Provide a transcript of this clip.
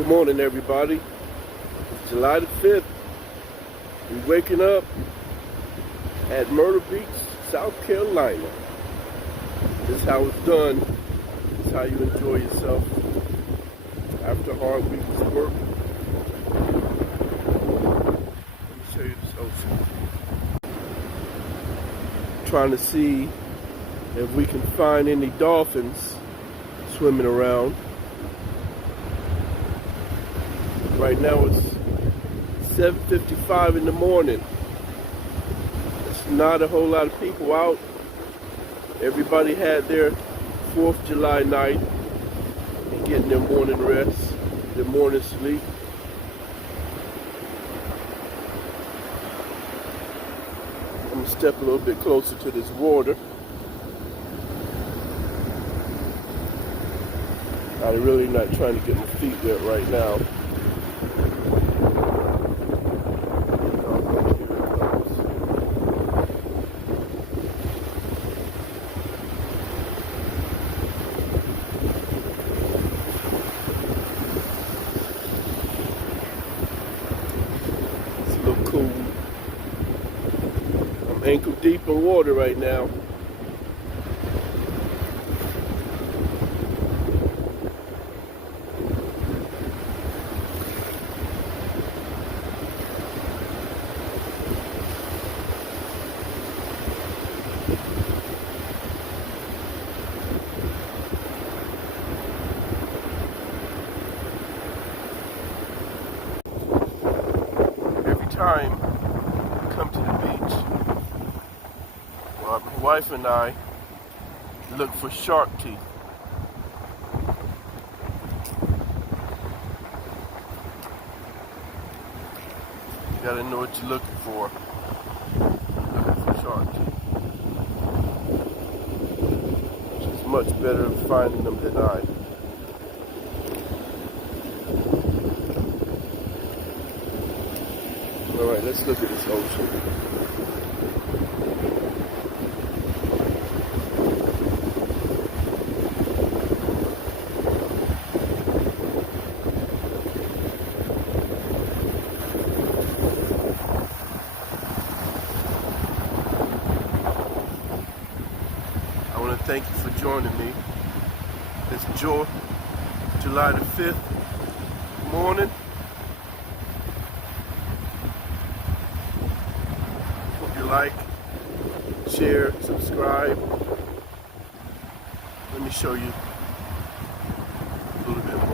Good morning, everybody. It's July the 5th. We're waking up at Myrtle Beach, South Carolina. This is how it's done. This is how you enjoy yourself after a hard week's work. Let me show you this ocean. Trying to see if we can find any dolphins swimming around. Right now it's 7:55 in the morning. There's not a whole lot of people out. Everybody had their 4th of July night and getting their morning rest, their morning sleep. I'm gonna step a little bit closer to this water. I'm really not trying to get my feet wet right now. It's a little cool. I'm ankle deep in water right now. Time I come to the beach, well, my wife and I look for shark teeth. You gotta know what you're looking for. Looking for shark teeth. She's much better at finding them than I. All right, let's look at this ocean. I want to thank you for joining me. It's July the 5th morning. Like, share, subscribe. Let me show you